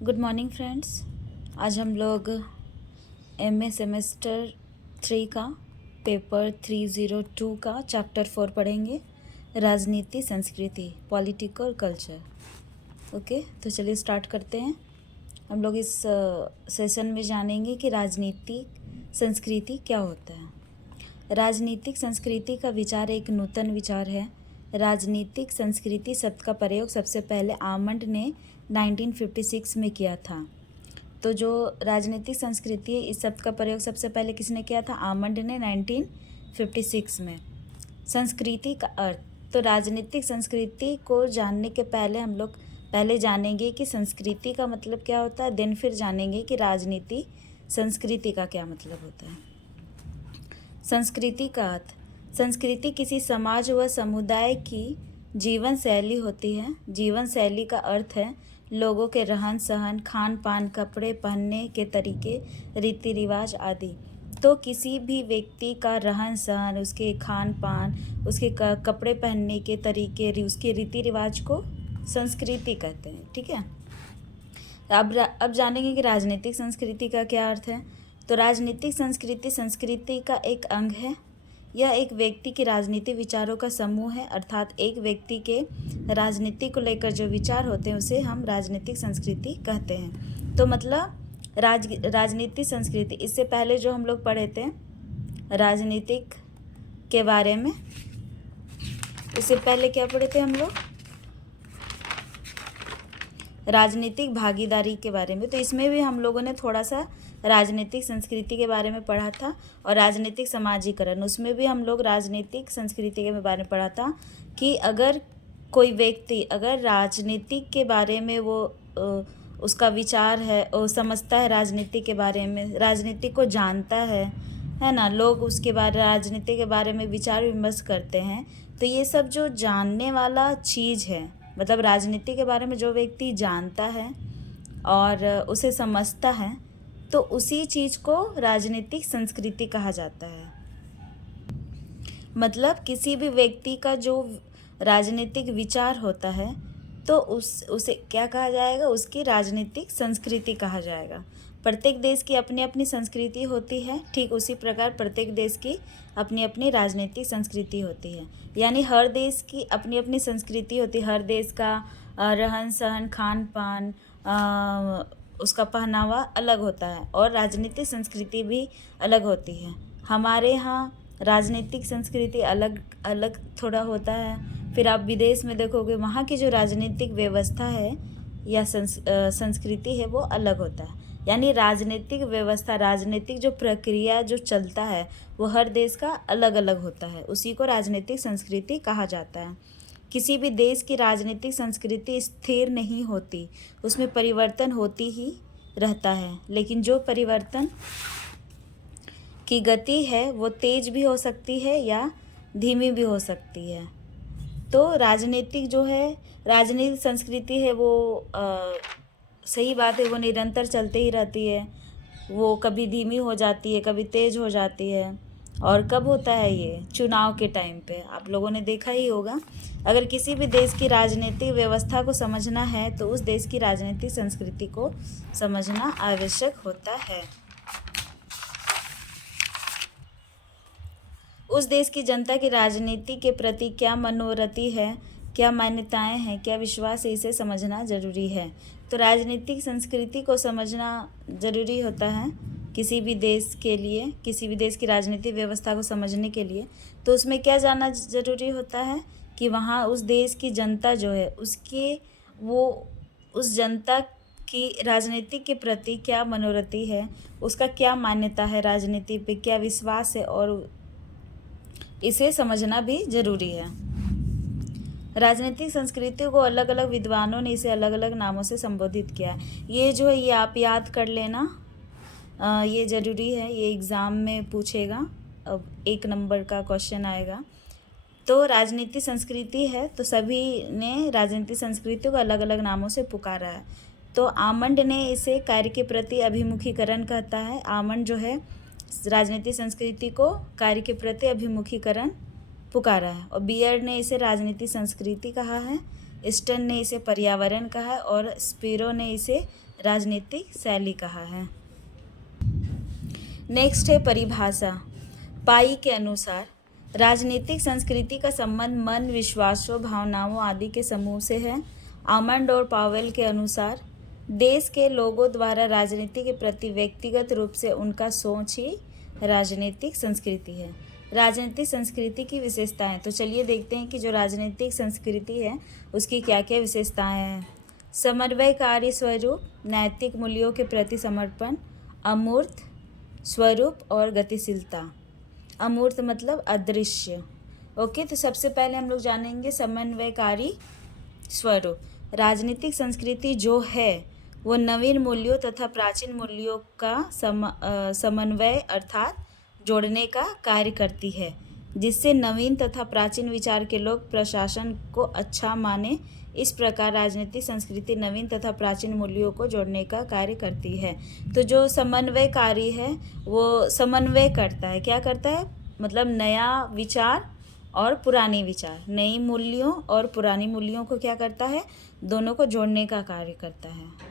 Good morning friends. आज हम लोग एमए सेमेस्टर 3 का पेपर 302 का चैप्टर 4 पढ़ेंगे, राजनीति संस्कृति, पॉलिटिकल कल्चर। ओके, तो चलिए स्टार्ट करते हैं। हम लोग इस सेशन में जानेंगे कि राजनीतिक संस्कृति क्या होता है। राजनीतिक संस्कृति का विचार एक नूतन विचार है। राजनीतिक संस्कृति शब्द का प्रयोग सबसे पहले आमंड ने 1956 में किया था। तो जो राजनीतिक संस्कृति है, इस शब्द का प्रयोग सबसे पहले किसने किया था? आमंड ने 1956 में। संस्कृति का अर्थ, तो राजनीतिक संस्कृति को जानने के पहले हम लोग पहले जानेंगे कि संस्कृति का मतलब क्या होता है, देन फिर जानेंगे कि राजनीति संस्कृति का क्या मतलब होता है। संस्कृति का अर्थ, संस्कृति किसी समाज व समुदाय की जीवन शैली होती है। जीवन शैली का अर्थ है लोगों के रहन सहन, खान पान, कपड़े पहनने के तरीके, रीति रिवाज आदि। तो किसी भी व्यक्ति का रहन सहन, उसके खान पान, उसके कपड़े पहनने के तरीके, उसके रीति रिवाज को संस्कृति कहते हैं। ठीक है, अब जानेंगे कि राजनीतिक संस्कृति का क्या अर्थ है। तो राजनीतिक संस्कृति संस्कृति का एक अंग है। यह एक व्यक्ति की राजनीतिक विचारों का समूह है, अर्थात एक व्यक्ति के राजनीति को लेकर जो विचार होते हैं उसे हम राजनीतिक संस्कृति कहते हैं। तो मतलब राजनीतिक संस्कृति, इससे पहले जो हम लोग पढ़े थे राजनीतिक के बारे में, इससे पहले क्या पढ़े थे हम लोग? राजनीतिक भागीदारी के बारे में। तो इसमें भी हम लोगों ने थोड़ा सा राजनीतिक संस्कृति के बारे में पढ़ा था, और राजनीतिक समाजीकरण, उसमें भी हम लोग राजनीतिक संस्कृति के बारे में पढ़ा था कि अगर कोई व्यक्ति अगर राजनीति के बारे में वो उसका विचार है, वो समझता है राजनीति के बारे में, राजनीति को जानता है ना, लोग उसके बारे राजनीति के बारे में विचार विमर्श करते हैं। तो ये सब जो जानने वाला चीज़ है, मतलब राजनीति के बारे में जो व्यक्ति जानता है और उसे समझता है, तो उसी चीज़ को राजनीतिक संस्कृति कहा जाता है। मतलब किसी भी व्यक्ति का जो राजनीतिक विचार होता है तो उसे क्या कहा जाएगा? उसकी राजनीतिक संस्कृति कहा जाएगा। प्रत्येक देश की अपनी अपनी संस्कृति होती है, ठीक उसी प्रकार प्रत्येक देश की अपनी अपनी राजनीतिक संस्कृति होती है। यानी हर देश की अपनी अपनी संस्कृति होती है। हर देश का रहन सहन, खान पान, उसका पहनावा अलग होता है, और राजनीतिक संस्कृति भी अलग होती है। हमारे यहाँ राजनीतिक संस्कृति अलग अलग थोड़ा होता है। फिर आप विदेश में देखोगे, वहाँ की जो राजनीतिक व्यवस्था है या संस्कृति है वो अलग होता है। यानी राजनीतिक व्यवस्था, राजनीतिक जो प्रक्रिया जो चलता है वो हर देश का अलग अलग होता है, उसी को राजनीतिक संस्कृति कहा जाता है। किसी भी देश की राजनीतिक संस्कृति स्थिर नहीं होती, उसमें परिवर्तन होती ही रहता है। लेकिन जो परिवर्तन की गति है वो तेज भी हो सकती है या धीमी भी हो सकती है। तो राजनीतिक जो है, राजनीतिक संस्कृति है वो सही बात है, वो निरंतर चलते ही रहती है। वो कभी धीमी हो जाती है, कभी तेज हो जाती है। और कब होता है ये? चुनाव के टाइम पे। आप लोगों ने देखा ही होगा। अगर किसी भी देश की राजनीतिक व्यवस्था को समझना है तो उस देश की राजनीतिक संस्कृति को समझना आवश्यक होता है। उस देश की जनता की राजनीति के प्रति क्या मनोरथी है, क्या मान्यताएं हैं, क्या विश्वास है, इसे समझना जरूरी है। तो राजनीतिक संस्कृति को समझना जरूरी होता है किसी भी देश के लिए, किसी भी देश की राजनीतिक व्यवस्था को समझने के लिए। तो उसमें क्या जानना जरूरी होता है कि वहाँ उस देश की जनता जो है उसके वो उस जनता की राजनीति के प्रति क्या मनोरथी है, उसका क्या मान्यता है, राजनीति पे क्या विश्वास है, और इसे समझना भी जरूरी है। राजनीतिक संस्कृति को अलग अलग विद्वानों ने इसे अलग अलग नामों से संबोधित किया है। ये जो है ये आप याद कर लेना, ये ज़रूरी है, ये एग्ज़ाम में पूछेगा। अब 1 नंबर का क्वेश्चन आएगा। तो राजनीतिक संस्कृति है तो सभी ने राजनीतिक संस्कृति को अलग अलग नामों से पुकारा है। तो आमंड ने इसे कार्य के प्रति अभिमुखीकरण कहता है। आमंड जो है राजनीतिक संस्कृति को कार्य के प्रति अभिमुखीकरण पुकारा है। और बियर ने इसे राजनीतिक संस्कृति कहा है, स्टर्न ने इसे पर्यावरण कहा है, और स्पीरो ने इसे राजनीतिक शैली कहा है। नेक्स्ट है परिभाषा। पाई के अनुसार राजनीतिक संस्कृति का संबंध मन, विश्वासों, भावनाओं आदि के समूह से है। आमंड और पावेल के अनुसार देश के लोगों द्वारा राजनीति के प्रति व्यक्तिगत रूप से उनका सोच ही राजनीतिक संस्कृति है। राजनीतिक संस्कृति की विशेषताएं, तो चलिए देखते हैं कि जो राजनीतिक संस्कृति है उसकी क्या क्या विशेषताएं हैं। समन्वयकारी स्वरूप, नैतिक मूल्यों के प्रति समर्पण, अमूर्त स्वरूप और गतिशीलता। अमूर्त मतलब अदृश्य। ओके, तो सबसे पहले हम लोग जानेंगे समन्वयकारी स्वरूप। राजनीतिक संस्कृति जो है वो नवीन मूल्यों तथा प्राचीन मूल्यों का समन्वय अर्थात जोड़ने का कार्य करती है, जिससे नवीन तथा प्राचीन विचार के लोग प्रशासन को अच्छा माने। इस प्रकार राजनीतिक संस्कृति नवीन तथा प्राचीन मूल्यों को जोड़ने का कार्य करती है। तो जो समन्वयकारी है वो समन्वय करता है। क्या करता है? मतलब नया विचार और पुरानी विचार, नई मूल्यों और पुरानी मूल्यों को क्या करता है? दोनों को जोड़ने का कार्य करता है,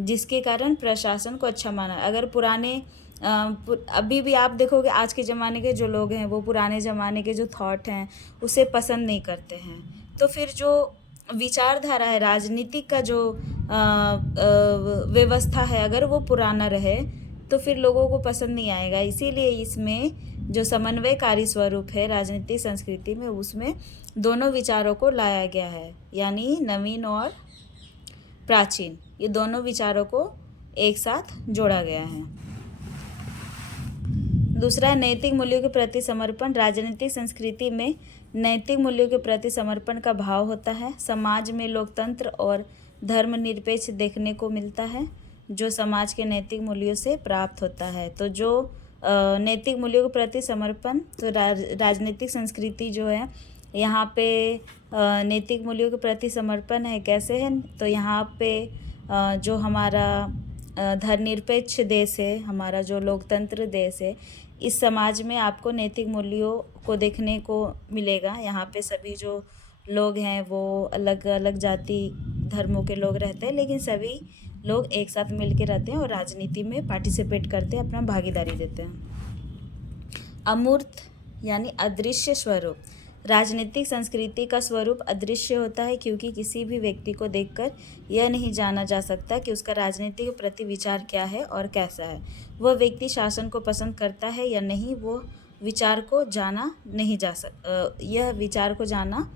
जिसके कारण प्रशासन को अच्छा माना। अगर पुराने अभी भी आप देखोगे आज के ज़माने के जो लोग हैं वो पुराने ज़माने के जो थॉट हैं उसे पसंद नहीं करते हैं, तो फिर जो विचारधारा है, राजनीतिक का जो व्यवस्था है, अगर वो पुराना रहे तो फिर लोगों को पसंद नहीं आएगा। इसीलिए इसमें जो समन्वयकारी स्वरूप है राजनीतिक संस्कृति में, उसमें दोनों विचारों को लाया गया है, यानी नवीन और प्राचीन, ये दोनों विचारों को एक साथ जोड़ा गया है। दूसरा, नैतिक मूल्यों के प्रति समर्पण। राजनीतिक संस्कृति में नैतिक मूल्यों के प्रति समर्पण का भाव होता है। समाज में लोकतंत्र और धर्मनिरपेक्ष देखने को मिलता है, जो समाज के नैतिक मूल्यों से प्राप्त होता है। तो जो नैतिक मूल्यों के प्रति समर्पण, तो राजनीतिक संस्कृति जो है यहाँ पे नैतिक मूल्यों के प्रति समर्पण है। कैसे है? तो यहाँ पे जो हमारा धर्मनिरपेक्ष देश है, हमारा जो लोकतंत्र देश है, इस समाज में आपको नैतिक मूल्यों को देखने को मिलेगा। यहाँ पे सभी जो लोग हैं वो अलग अलग जाति धर्मों के लोग रहते हैं, लेकिन सभी लोग एक साथ मिल के रहते हैं और राजनीति में पार्टिसिपेट करते हैं, अपना भागीदारी देते हैं। अमूर्त यानी अदृश्य स्वरूप। राजनीतिक संस्कृति का स्वरूप अदृश्य होता है, क्योंकि किसी भी व्यक्ति को देखकर यह नहीं जाना जा सकता कि उसका राजनीति के प्रति विचार क्या है और कैसा है। वह व्यक्ति शासन को पसंद करता है या नहीं, वो विचार को जाना नहीं जा यह विचार को जाना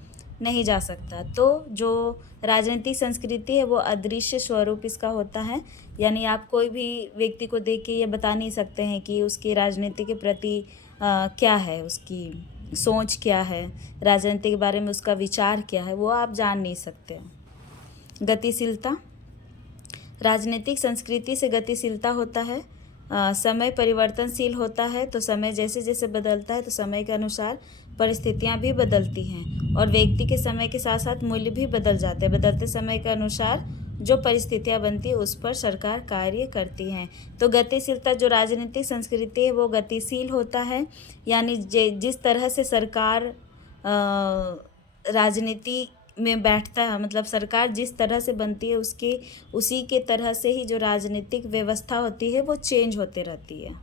नहीं जा सकता। तो जो राजनीतिक संस्कृति है वो अदृश्य स्वरूप इसका होता है, यानी आप कोई भी व्यक्ति को देख के ये बता नहीं सकते हैं कि उसकी राजनीति के प्रति क्या है, उसकी सोच क्या है, राजनीति के बारे में उसका विचार क्या है, वो आप जान नहीं सकते। गतिशीलता। राजनीतिक संस्कृति से गतिशीलता होता है। समय परिवर्तनशील होता है, तो समय जैसे जैसे बदलता है तो समय के अनुसार परिस्थितियां भी बदलती हैं, और व्यक्ति के समय के साथ साथ मूल्य भी बदल जाते हैं। बदलते समय के अनुसार जो परिस्थितियां बनती है उस पर सरकार कार्य करती हैं। तो गतिशीलता, जो राजनीतिक संस्कृति है वो गतिशील होता है, यानी जिस तरह से सरकार राजनीति में बैठता है, मतलब सरकार जिस तरह से बनती है उसी के तरह से ही जो राजनीतिक व्यवस्था होती है वो चेंज होते रहती है।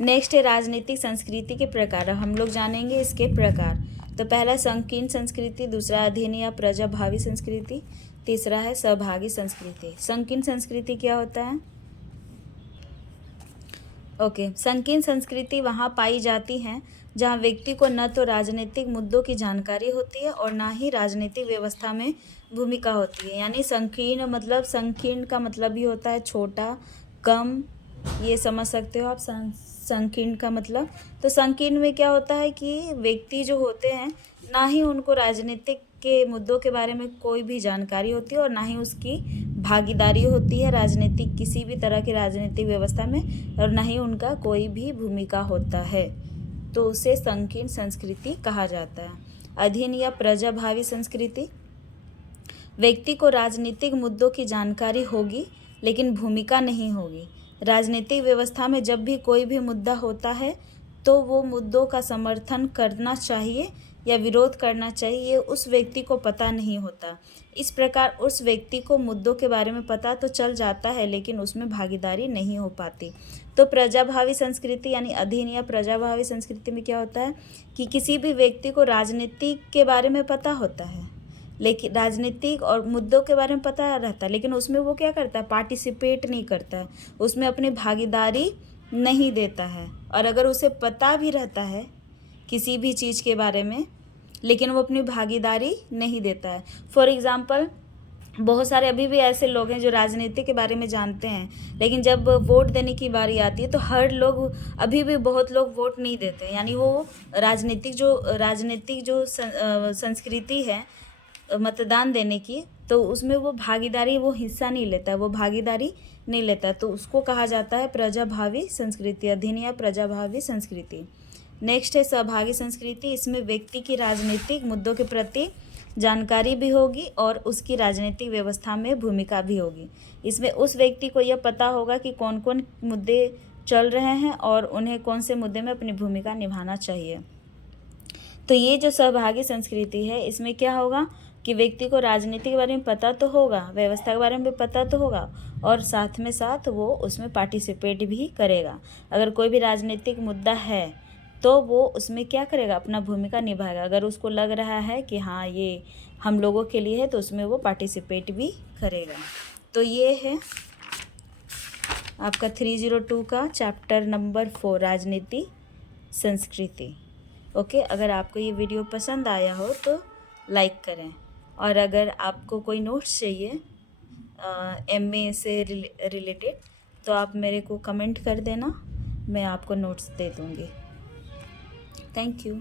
नेक्स्ट है राजनीतिक संस्कृति के प्रकार। हम लोग जानेंगे इसके प्रकार। तो पहला संकीर्ण संस्कृति, दूसरा अधीन या प्रजाभावी संस्कृति, तीसरा है सहभागी संस्कृति। संकीर्ण संस्कृति क्या होता है? ओके, संकीर्ण संस्कृति वहाँ पाई जाती है जहाँ व्यक्ति को न तो राजनीतिक मुद्दों की जानकारी होती है और ना ही राजनीतिक व्यवस्था में भूमिका होती है। यानी संकीर्ण मतलब, संकीर्ण का मतलब ही होता है छोटा, कम, ये समझ सकते हो आप संकीर्ण का मतलब। तो संकीर्ण में क्या होता है कि व्यक्ति जो होते हैं ना ही उनको राजनीतिक के मुद्दों के बारे में कोई भी जानकारी होती है और ना ही उसकी भागीदारी होती है राजनीतिक, किसी भी तरह की राजनीतिक व्यवस्था में, और ना ही उनका कोई भी भूमिका होता है, तो उसे संकीर्ण संस्कृति कहा जाता है। अधीन या प्रजाभावी संस्कृति, व्यक्ति को राजनीतिक मुद्दों की जानकारी होगी लेकिन भूमिका नहीं होगी। राजनीतिक व्यवस्था में जब भी कोई भी मुद्दा होता है तो वो मुद्दों का समर्थन करना चाहिए, या विरोध करना चाहिए, ये उस व्यक्ति को पता नहीं होता। इस प्रकार उस व्यक्ति को मुद्दों के बारे में पता तो चल जाता है, लेकिन उसमें भागीदारी नहीं हो पाती। तो प्रजाभावी संस्कृति यानी अधीन या प्रजाभावी संस्कृति में क्या होता है कि किसी भी व्यक्ति को राजनीति के बारे में पता होता है, लेकिन राजनीतिक और मुद्दों के बारे में पता रहता है, लेकिन उसमें वो क्या करता है, पार्टिसिपेट नहीं करता है, उसमें अपनी भागीदारी नहीं देता है। और अगर उसे पता भी रहता है किसी भी चीज़ के बारे में, लेकिन वो अपनी भागीदारी नहीं देता है। फॉर एग्ज़ाम्पल, बहुत सारे अभी भी ऐसे लोग हैं जो राजनीति के बारे में जानते हैं, लेकिन जब वोट देने की बारी आती है तो हर लोग, अभी भी बहुत लोग वोट नहीं देते। यानी वो राजनीतिक जो संस्कृति है मतदान देने की, तो उसमें वो भागीदारी, वो हिस्सा नहीं लेता है, वो भागीदारी नहीं लेता है। तो उसको कहा जाता है प्रजाभावी संस्कृति, अधीन या प्रजाभावी संस्कृति। नेक्स्ट है सहभागी संस्कृति। इसमें व्यक्ति की राजनीतिक मुद्दों के प्रति जानकारी भी होगी और उसकी राजनीतिक व्यवस्था में भूमिका भी होगी। इसमें उस व्यक्ति को यह पता होगा कि कौन कौन मुद्दे चल रहे हैं और उन्हें कौन से मुद्दे में अपनी भूमिका निभाना चाहिए। तो ये जो सहभागी संस्कृति है, इसमें क्या होगा कि व्यक्ति को राजनीति के बारे में पता तो होगा, व्यवस्था के बारे में भी पता तो होगा, और साथ में साथ वो उसमें पार्टिसिपेट भी करेगा। अगर कोई भी राजनीतिक मुद्दा है तो वो उसमें क्या करेगा, अपना भूमिका निभाएगा। अगर उसको लग रहा है कि हाँ ये हम लोगों के लिए है, तो उसमें वो पार्टिसिपेट भी करेगा। तो ये है आपका 302 का चैप्टर नंबर 4, राजनीति संस्कृति। ओके, अगर आपको ये वीडियो पसंद आया हो तो लाइक करें, और अगर आपको कोई नोट्स चाहिए MA से रिलेटेड तो आप मेरे को कमेंट कर देना, मैं आपको नोट्स दे दूँगी। Thank you.